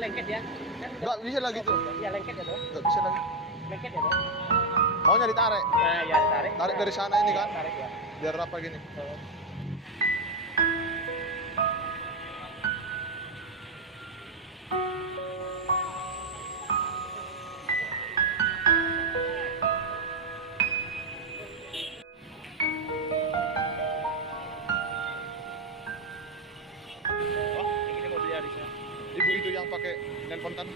lengket ya. Nggak bisa lagi tuh. Iya lengket ya tuh. Nggak bisa lagi. Lengket ya tuh. Maunya ditarik. Nah, ya tarik. Tarik dari sana ini kan. Tarik ya. Biar apa gini. Oh, ini mobilnya Arisnya. Ibu itu yang pakai nelpon kan.